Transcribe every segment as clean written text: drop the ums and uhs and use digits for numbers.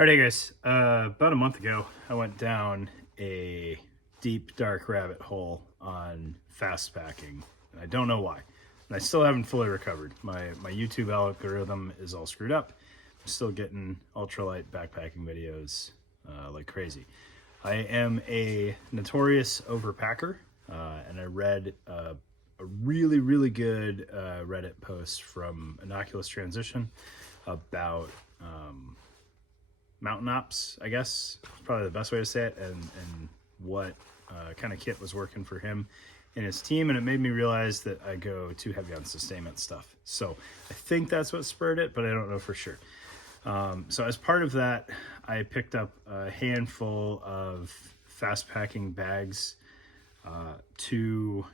All right, hey guys. About a month ago, I went down a deep, dark rabbit hole on fast packing. And I don't know why. And I still haven't fully recovered. My YouTube algorithm is all screwed up. I'm still getting ultralight backpacking videos like crazy. I am a notorious overpacker, and I read a really good Reddit post from Innocuous Transition about mountain ops, I guess, probably the best way to say it, and what kind of kit was working for him and his team. And it made me realize that I go too heavy on sustainment stuff. So I think that's what spurred it, but I don't know for sure. So as part of that, I picked up a handful of fast packing bags to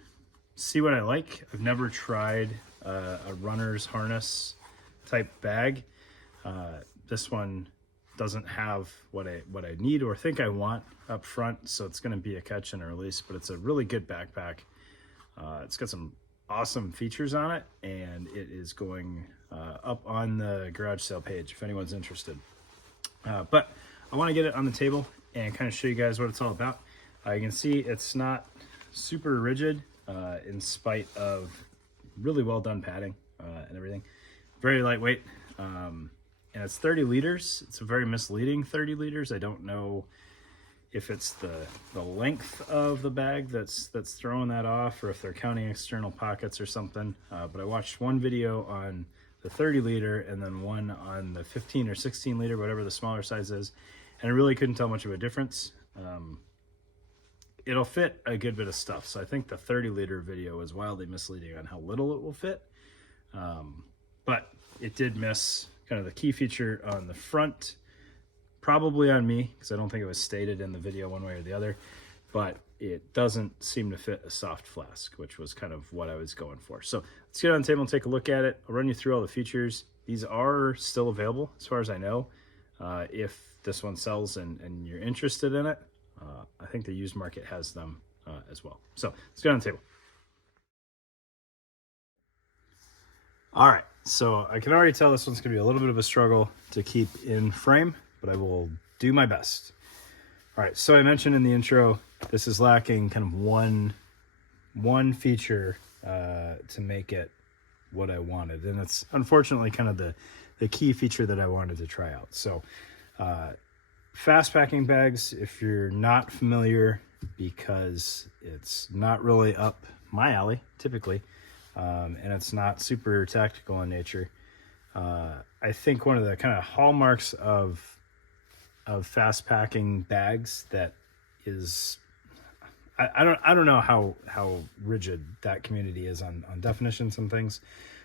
see what I like. I've never tried a runner's harness type bag. This one doesn't have what I need or think I want up front, so it's going to be a catch and a release, but it's a really good backpack. It's got some awesome features on it, and it is going up on the garage sale page if anyone's interested. But I want to get it on the table and kind of show you guys what it's all about. You can see it's not super rigid in spite of really well done padding and everything. Very lightweight. And it's 30 liters. It's a very misleading 30 liters. I don't know if it's the length of the bag that's throwing that off, or if they're counting external pockets or something. But I watched one video on the 30 liter and then one on the 15 or 16 liter, whatever the smaller size is. And I really couldn't tell much of a difference. It'll fit a good bit of stuff. So I think the 30 liter video is wildly misleading on how little it will fit. But it did miss kind of the key feature on the front, probably on me, because I don't think it was stated in the video one way or the other, but it doesn't seem to fit a soft flask, which was kind of what I was going for. So let's get on the table and take a look at it. I'll run you through all the features. These are still available as far as I know. If this one sells and you're interested in it, I think the used market has them as well. So let's get on the table. All right, so I can already tell this one's gonna be a little bit of a struggle to keep in frame, but I will do my best. All right, so I mentioned in the intro, this is lacking kind of one feature to make it what I wanted. And it's unfortunately kind of the key feature that I wanted to try out. So fast packing bags, if you're not familiar, because it's not really up my alley typically, and it's not super tactical in nature. I think one of the kind of hallmarks of fast packing bags that is, I don't know how rigid that community is on definitions and things,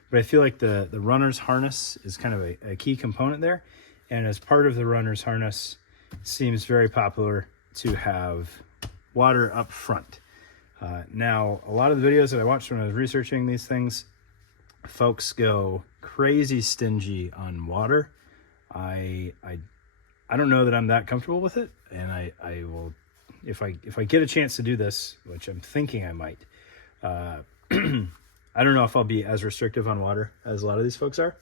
but I feel like the runner's harness is kind of a key component there. And as part of the runner's harness, it seems very popular to have water up front. Now, a lot of the videos that I watched when I was researching these things, folks go crazy stingy on water. I don't know that I'm that comfortable with it, and I will, if I get a chance to do this, which I'm thinking I might, I don't know if I'll be as restrictive on water as a lot of these folks are,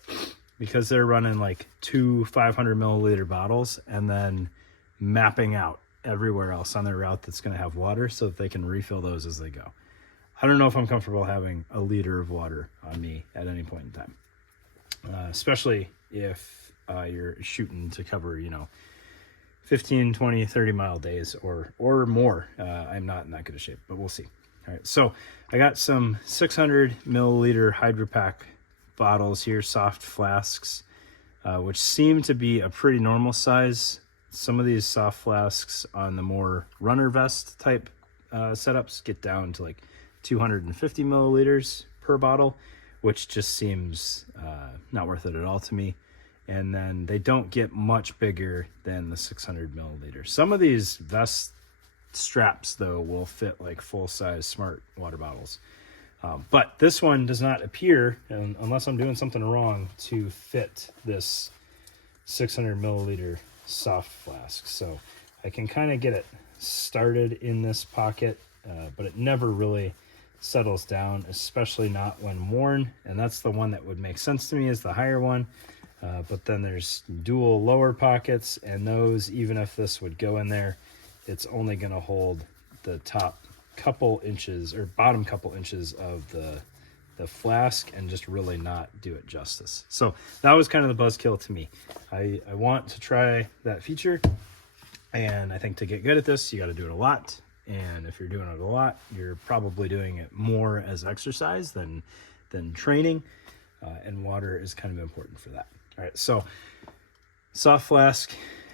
because they're running like 2 500 milliliter bottles and then mapping out everywhere else on their route that's going to have water so that they can refill those as they go. I don't know if I'm comfortable having a liter of water on me at any point in time, especially if you're shooting to cover, 15, 20, 30 mile days or more. I'm not in that good of shape, but we'll see. All right, so I got some 600 milliliter Hydro Pack bottles here, soft flasks, which seem to be a pretty normal size. Some of these soft flasks on the more runner vest type setups get down to like 250 milliliters per bottle, which just seems not worth it at all to me. And then they don't get much bigger than the 600 milliliters. Some of these vest straps, though, will fit like full-size smart water bottles. But this one does not appear, unless I'm doing something wrong, to fit this 600 milliliter soft flask. So I can kind of get it started in this pocket, but it never really settles down, especially not when worn. And that's the one that would make sense to me, is the higher one. But then there's dual lower pockets, and those, even if this would go in there, it's only going to hold the top couple inches or bottom couple inches of the flask and just really not do it justice. So that was kind of the buzzkill to me. I want to try that feature, and I think to get good at this, you got to do it a lot. And if you're doing it a lot, you're probably doing it more as exercise than training, and water is kind of important for that. All right, so soft flask,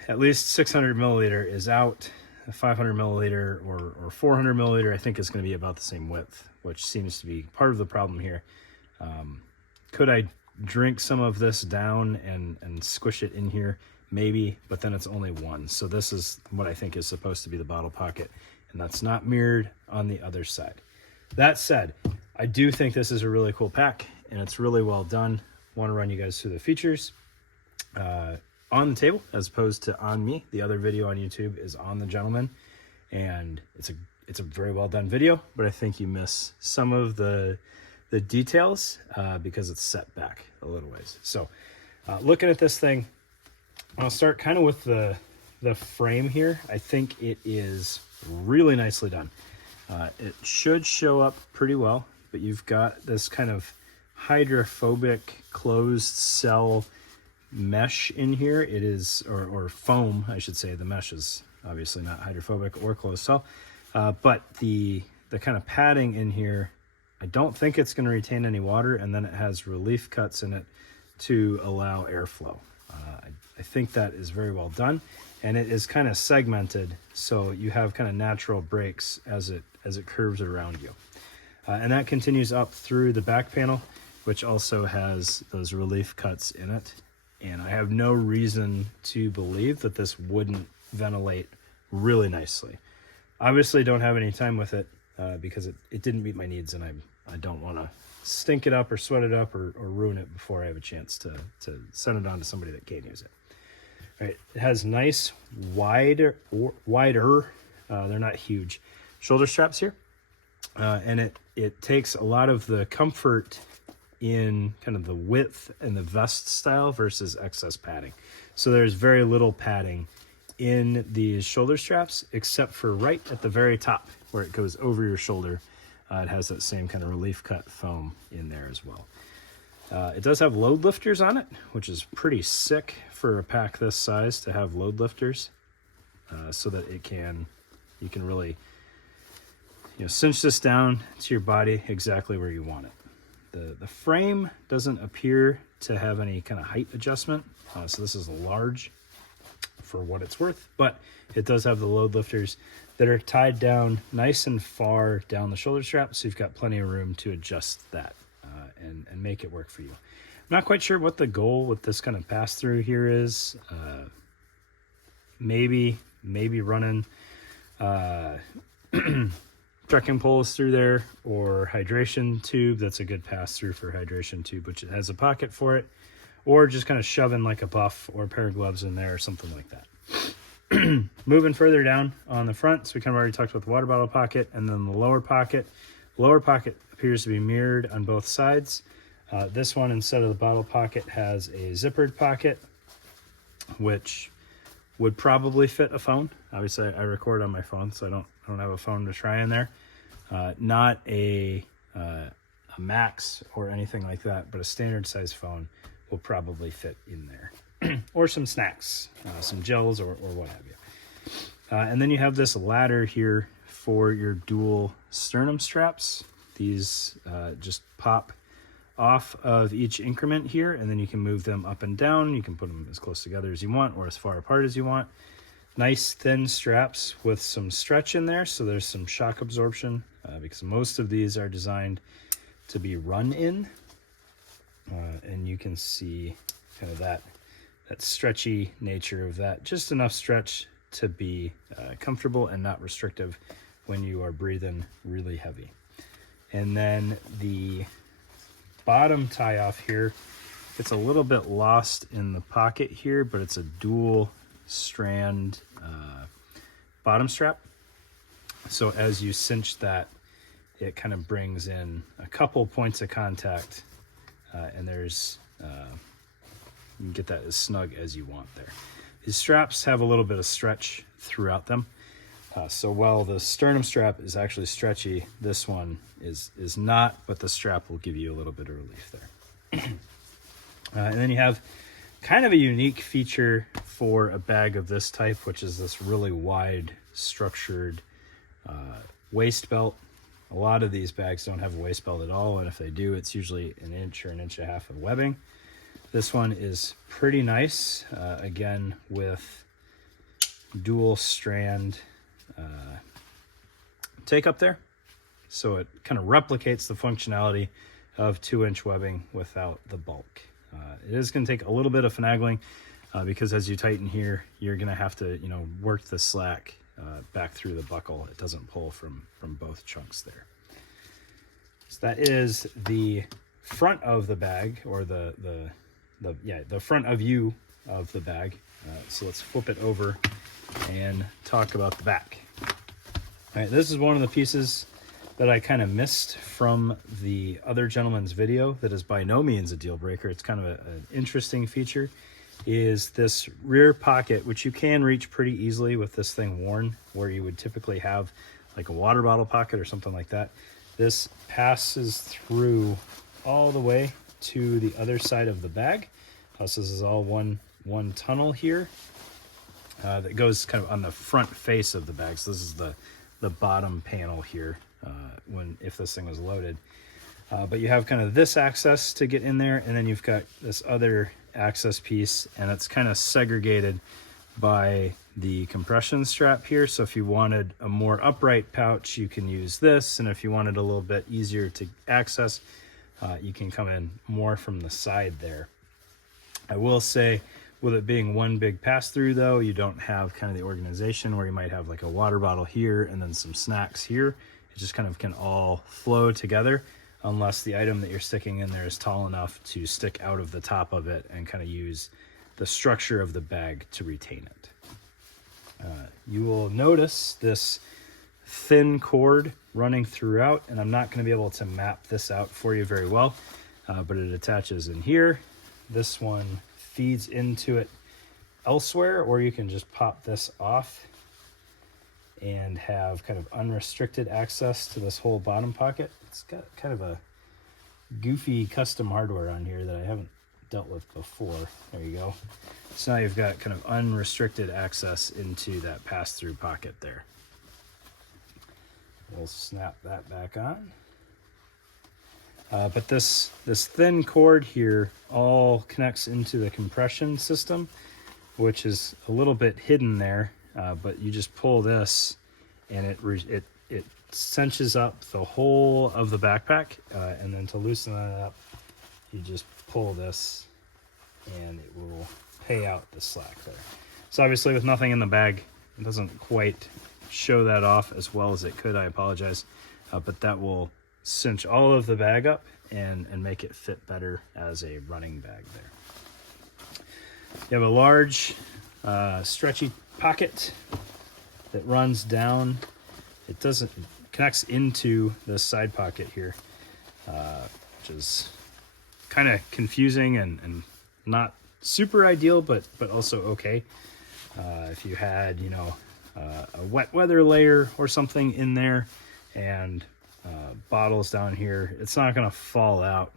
at least 600 milliliter is out. A 500 milliliter or 400 milliliter, I think, is going to be about the same width, which seems to be part of the problem here. Could I drink some of this down and squish it in here? Maybe, but then it's only one. So this is what I think is supposed to be the bottle pocket, and that's not mirrored on the other side. That said, I do think this is a really cool pack, and it's really well done. I want to run you guys through the features. On the table as opposed to on me. The other video on YouTube is on the gentleman, and it's a very well done video, but I think you miss some of the details because it's set back a little ways. So looking at this thing, I'll start kind of with the frame here. I think it is really nicely done. It should show up pretty well, but you've got this kind of hydrophobic closed cell mesh in here. It is, or foam, I should say. The mesh is obviously not hydrophobic or closed cell, but the kind of padding in here, I don't think it's going to retain any water, and then it has relief cuts in it to allow airflow. I think that is very well done, and it is kind of segmented, so you have kind of natural breaks as it curves around you, and that continues up through the back panel, which also has those relief cuts in it. And I have no reason to believe that this wouldn't ventilate really nicely. Obviously, don't have any time with it because it didn't meet my needs, and I don't want to stink it up or sweat it up or ruin it before I have a chance to send it on to somebody that can't use it. All right, it has nice wider, they're not huge, shoulder straps here, and it takes a lot of the comfort in kind of the width and the vest style versus excess padding. So there's very little padding in these shoulder straps, except for right at the very top where it goes over your shoulder. It has that same kind of relief cut foam in there as well. It does have load lifters on it, which is pretty sick for a pack this size to have load lifters, so that you can really cinch this down to your body exactly where you want it. The frame doesn't appear to have any kind of height adjustment, so this is large for what it's worth, but it does have the load lifters that are tied down nice and far down the shoulder strap, so you've got plenty of room to adjust that and make it work for you. I'm not quite sure what the goal with this kind of pass-through here is. Maybe running trekking poles through there, or hydration tube. That's a good pass through for hydration tube, which it has a pocket for it, or just kind of shoving like a buff or a pair of gloves in there or something like that. Moving further down on the front, so we kind of already talked about the water bottle pocket, and then the lower pocket. The lower pocket appears to be mirrored on both sides. This one, instead of the bottle pocket, has a zippered pocket, which would probably fit a phone. Obviously, I record on my phone, so I don't have a phone to try in there. Not a Max or anything like that, but a standard size phone will probably fit in there. Or some snacks, some gels or what have you. And then you have this ladder here for your dual sternum straps. These just pop off of each increment here, and then you can move them up and down. You can put them as close together as you want or as far apart as you want. Nice thin straps with some stretch in there, so there's some shock absorption, because most of these are designed to be run in, and you can see kind of that stretchy nature of that. Just enough stretch to be comfortable and not restrictive when you are breathing really heavy. And then the bottom tie off here, it's a little bit lost in the pocket here, but it's a dual strand bottom strap. So as you cinch that, it kind of brings in a couple points of contact, and there's You can get that as snug as you want there. These straps have a little bit of stretch throughout them. So while the sternum strap is actually stretchy, this one is not, but the strap will give you a little bit of relief there. And then you have kind of a unique feature for a bag of this type, which is this really wide structured waist belt. A lot of these bags don't have a waist belt at all, and if they do, it's usually an inch or an inch and a half of webbing. This one is pretty nice, again, with dual strand take up there. So it kind of replicates the functionality of 2-inch webbing without the bulk. It is going to take a little bit of finagling because as you tighten here, you're going to have to, work the slack back through the buckle. It doesn't pull from both chunks there. So that is the front of the bag, or the front of you of the bag. So let's flip it over and talk about the back. All right, this is one of the pieces that I kind of missed from the other gentleman's video that is by no means a deal breaker. It's kind of an interesting feature, is this rear pocket, which you can reach pretty easily with this thing worn, where you would typically have like a water bottle pocket or something like that. This passes through all the way to the other side of the bag. So this is all one tunnel here that goes kind of on the front face of the bag. So this is the bottom panel here if this thing was loaded. But you have kind of this access to get in there, and then you've got this other access piece, and it's kind of segregated by the compression strap here. So if you wanted a more upright pouch, you can use this, and if you wanted a little bit easier to access, you can come in more from the side there. I will say, with it being one big pass-through though, you don't have kind of the organization where you might have like a water bottle here and then some snacks here. It just kind of can all flow together, unless the item that you're sticking in there is tall enough to stick out of the top of it and kind of use the structure of the bag to retain it. You will notice this thin cord running throughout, and I'm not going to be able to map this out for you very well, but it attaches in here. This one feeds into it elsewhere, or you can just pop this off and have kind of unrestricted access to this whole bottom pocket. It's got kind of a goofy custom hardware on here that I haven't dealt with before. There you go. So now you've got kind of unrestricted access into that pass-through pocket there. We'll snap that back on. But this thin cord here all connects into the compression system, which is a little bit hidden there. But you just pull this, and it cinches up the whole of the backpack. And then to loosen that up, you just pull this, and it will pay out the slack there. So obviously, with nothing in the bag, it doesn't quite show that off as well as it could. I apologize, but that will cinch all of the bag up and make it fit better as a running bag there. You have a large stretchy pocket that runs down. It connects into this side pocket here, which is kind of confusing and not super ideal, but also okay. If you had a wet weather layer or something in there and bottles down here, it's not going to fall out,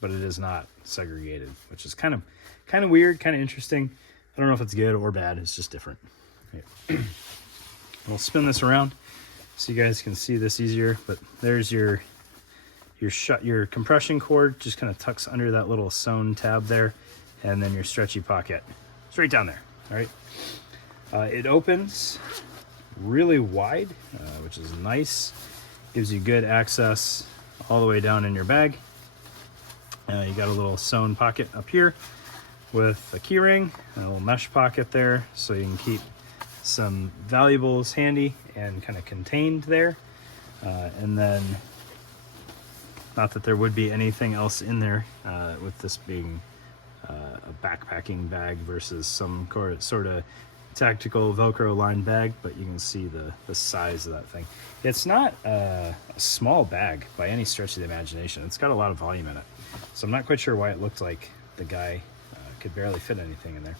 but it is not segregated, which is kind of weird, kind of interesting. I don't know if it's good or bad. It's just different. Here. We'll spin this around so you guys can see this easier. But there's your compression cord, just kind of tucks under that little sewn tab there, and then your stretchy pocket straight down there. All right. It opens really wide, which is nice. Gives you good access all the way down in your bag. You got a little sewn pocket up here with a key ring, and a little mesh pocket there, so you can keep some valuables handy and kind of contained there. And then, not that there would be anything else in there with this being a backpacking bag versus some sort of tactical Velcro lined bag, but you can see the size of that thing. It's not a small bag by any stretch of the imagination. It's got a lot of volume in it, so I'm not quite sure why it looked like the guy could barely fit anything in there.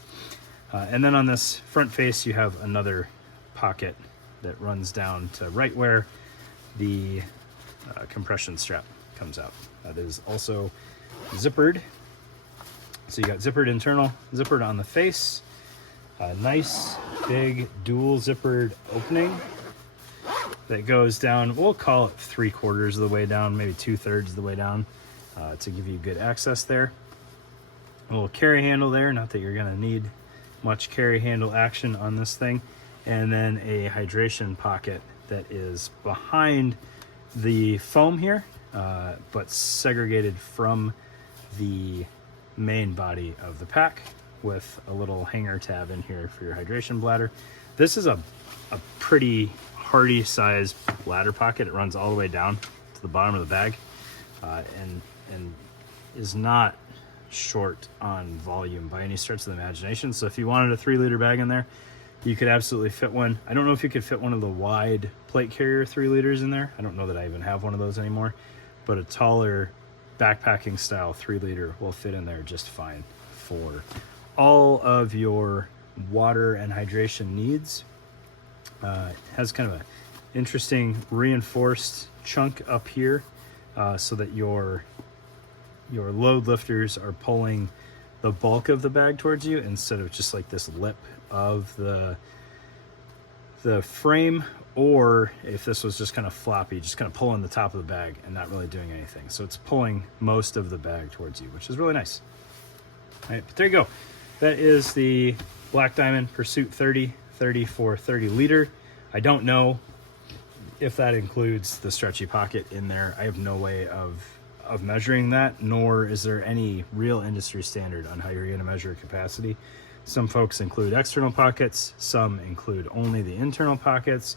And then on this front face, you have another pocket that runs down to right where the compression strap comes out. That is also zippered. So you got zippered internal, zippered on the face, a nice big dual zippered opening that goes down, we'll call it 3/4 of the way down, maybe 2/3 of the way down, to give you good access there. A little carry handle there, not that you're gonna need much carry handle action on this thing. And then a hydration pocket that is behind the foam here, but segregated from the main body of the pack, with a little hanger tab in here for your hydration bladder. This is a pretty hardy size bladder pocket. It runs all the way down to the bottom of the bag, and is not short on volume by any stretch of the imagination. So if you wanted a 3-liter bag in there, you could absolutely fit one. I don't know if you could fit one of the wide plate carrier 3 liters in there. I don't know that I even have one of those anymore, but a taller backpacking style 3-liter will fit in there just fine for all of your water and hydration needs. It has kind of an interesting reinforced chunk up here, so that your load lifters are pulling the bulk of the bag towards you instead of just like this lip of the frame, or if this was just kind of floppy, just kind of pulling the top of the bag and not really doing anything. So it's pulling most of the bag towards you, which is really nice. All right, but there you go. That is the Black Diamond Pursuit 30 for 30 liter. I don't know if that includes the stretchy pocket in there. I have no way of measuring that, nor is there any real industry standard on how you're going to measure capacity. Some folks include external pockets, some include only the internal pockets,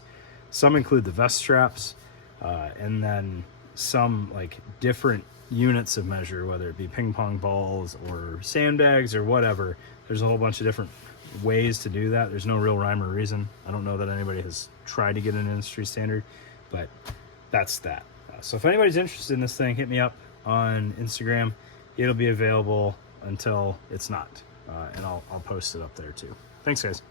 some include the vest straps, and then some like different units of measure, whether it be ping pong balls or sandbags or whatever. There's a whole bunch of different ways to do that. There's no real rhyme or reason. I don't know that anybody has tried to get an industry standard, but that's that. So if anybody's interested in this thing, hit me up on Instagram. It'll be available until it's not, and I'll post it up there too. Thanks, guys.